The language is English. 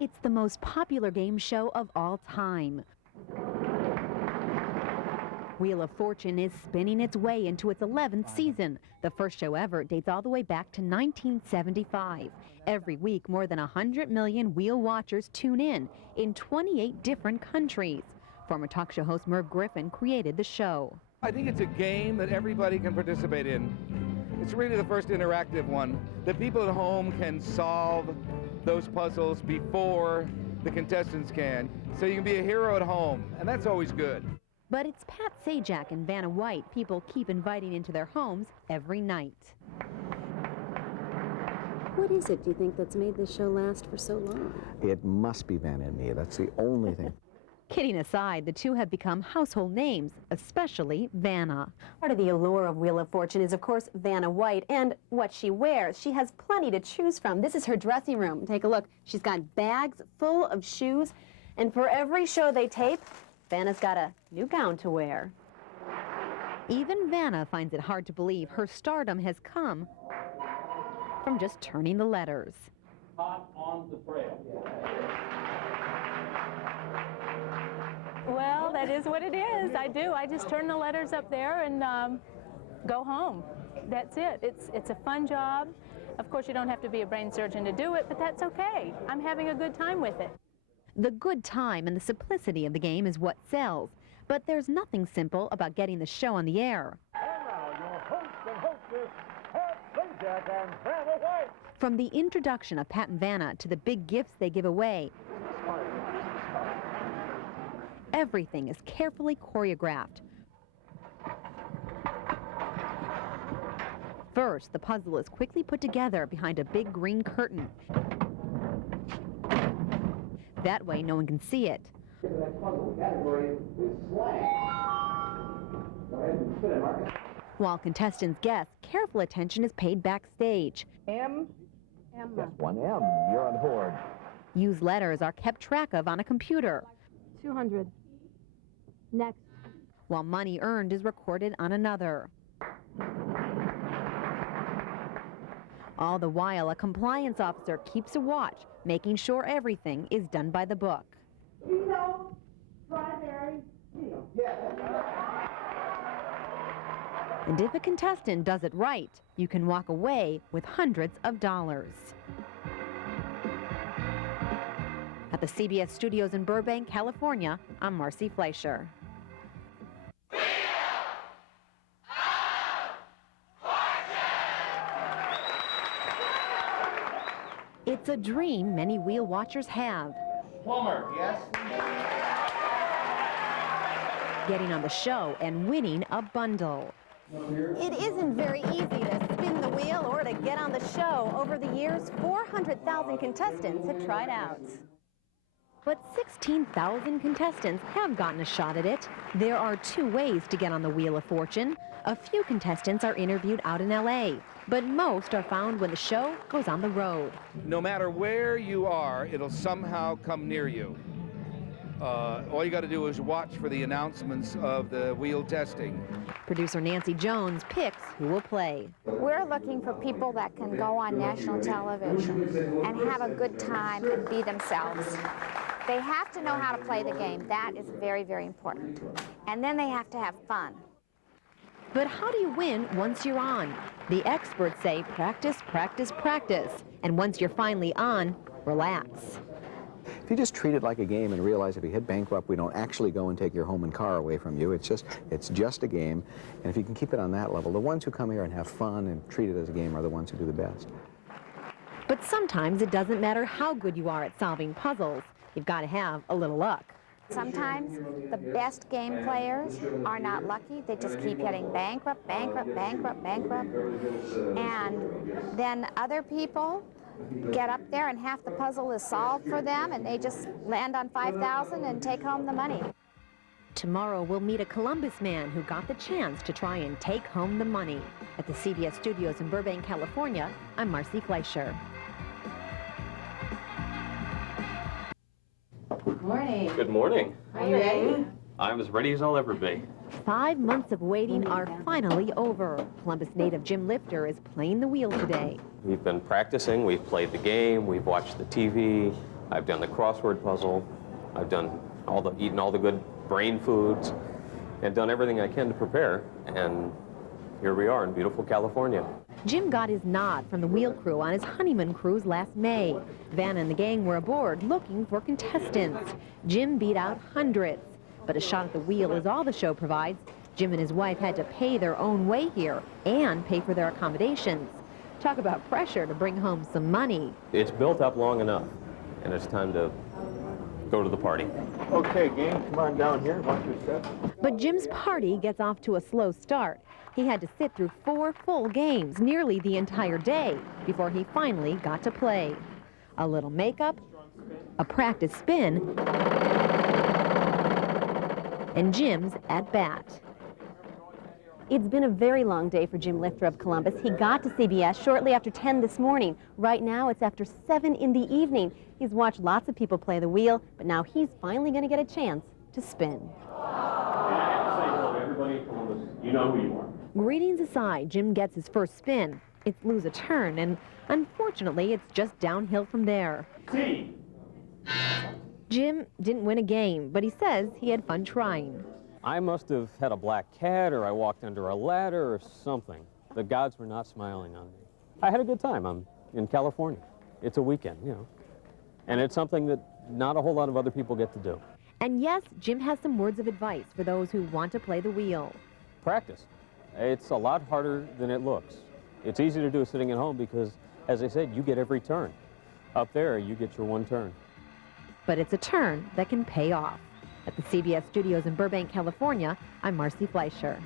It's the most popular game show of all time. Wheel of Fortune is spinning its way into its 11th season. The first show ever dates all the way back to 1975. Every week, more than 100 million wheel watchers tune in 28 different countries. Former talk show host Merv Griffin created the show. I think it's a game that everybody can participate in. It's really the first interactive one that people at home can solve those puzzles before the contestants can. So you can be a hero at home, and that's always good. But it's Pat Sajak and Vanna White people keep inviting into their homes every night. What is it, do you think, that's made this show last for so long? It must be Vanna and me. That's the only thing. Kidding aside, the two have become household names, especially Vanna. Part of the allure of Wheel of Fortune is, of course, Vanna White and what she wears. She has plenty to choose from. This is her dressing room. Take a look. She's got bags full of shoes, and for every show they tape, Vanna's got a new gown to wear. Even Vanna finds it hard to believe her stardom has come from just turning the letters. Hot on the trail. Well, that is what it is. I do. I just turn the letters up there and go home. That's it. It's a fun job. Of course, you don't have to be a brain surgeon to do it, but that's okay. I'm having a good time with it. The good time and the simplicity of the game is what sells. But there's nothing simple about getting the show on the air. And now your host and hostess, Pat Sajak and Vanna White. From the introduction of Pat and Vanna to the big gifts they give away, everything is carefully choreographed. First, the puzzle is quickly put together behind a big green curtain. That way, no one can see it. While contestants guess, careful attention is paid backstage. Emma. Yes, 1M. You're on board. Used letters are kept track of on a computer. 200. Next. While money earned is recorded on another. All the while, a compliance officer keeps a watch, making sure everything is done by the book. And if a contestant does it right, you can walk away with hundreds of dollars. At the CBS studios in Burbank, California, I'm Marcy Fleisher. It's a dream many wheel watchers have. Plumber, yes? Getting on the show and winning a bundle. It isn't very easy to spin the wheel or to get on the show. Over the years, 400,000 contestants have tried out. But 16,000 contestants have gotten a shot at it. There are two ways to get on the Wheel of Fortune. A few contestants are interviewed out in LA, but most are found when the show goes on the road. No matter where you are, it'll somehow come near you. All you got to do is watch for the announcements of the wheel testing. Producer Nancy Jones picks who will play. We're looking for people that can go on national television and have a good time and be themselves. They have to know how to play the game. That is very, very important. And then they have to have fun. But how do you win once you're on? The experts say practice, practice, practice. And once you're finally on, relax. If you just treat it like a game and realize if you hit bankrupt, we don't actually go and take your home and car away from you. It's just a game. And if you can keep it on that level, the ones who come here and have fun and treat it as a game are the ones who do the best. But sometimes it doesn't matter how good you are at solving puzzles. You've got to have a little luck. Sometimes the best game players are not lucky. They just keep hitting bankrupt, bankrupt, bankrupt, bankrupt. And then other people get up there and half the puzzle is solved for them and they just land on 5,000 and take home the money. Tomorrow we'll meet a Columbus man who got the chance to try and take home the money. At the CBS studios in Burbank, California, I'm Marcy Fleisher. Good morning. Good morning. Are you ready? I'm as ready as I'll ever be. 5 months of waiting are finally over. Columbus native Jim Lifter is playing the wheel today. We've been practicing, we've played the game, we've watched the TV, I've done the crossword puzzle. I've done eaten all the good brain foods and done everything I can to prepare. And here we are in beautiful California. Jim got his nod from the wheel crew on his honeymoon cruise last May. Vanna and the gang were aboard looking for contestants. Jim beat out hundreds, but a shot at the wheel is all the show provides. Jim and his wife had to pay their own way here and pay for their accommodations. Talk about pressure to bring home some money. It's built up long enough, and it's time to go to the party. Okay, gang, come on down here. Watch your step. But Jim's party gets off to a slow start. He had to sit through 4 full games, nearly the entire day, before he finally got to play. A little makeup, a practice spin, and Jim's at bat. It's been a very long day for Jim Lifter of Columbus. He got to CBS shortly after 10 this morning. Right now, it's after 7 in the evening. He's watched lots of people play the wheel, but now he's finally going to get a chance to spin. And I have to say hello to everybody in Columbus. You know who you are. Greetings aside, Jim gets his first spin. It's lose a turn, and unfortunately, it's just downhill from there. C. Jim didn't win a game, but he says he had fun trying. I must have had a black cat, or I walked under a ladder, or something. The gods were not smiling on me. I had a good time. I'm in California. It's a weekend, you know. And it's something that not a whole lot of other people get to do. And yes, Jim has some words of advice for those who want to play the wheel. Practice. It's a lot harder than it looks. It's easy to do sitting at home because, as I said, you get every turn. Up there, you get your one turn. But it's a turn that can pay off. At the CBS studios in Burbank, California, I'm Marcy Fleisher.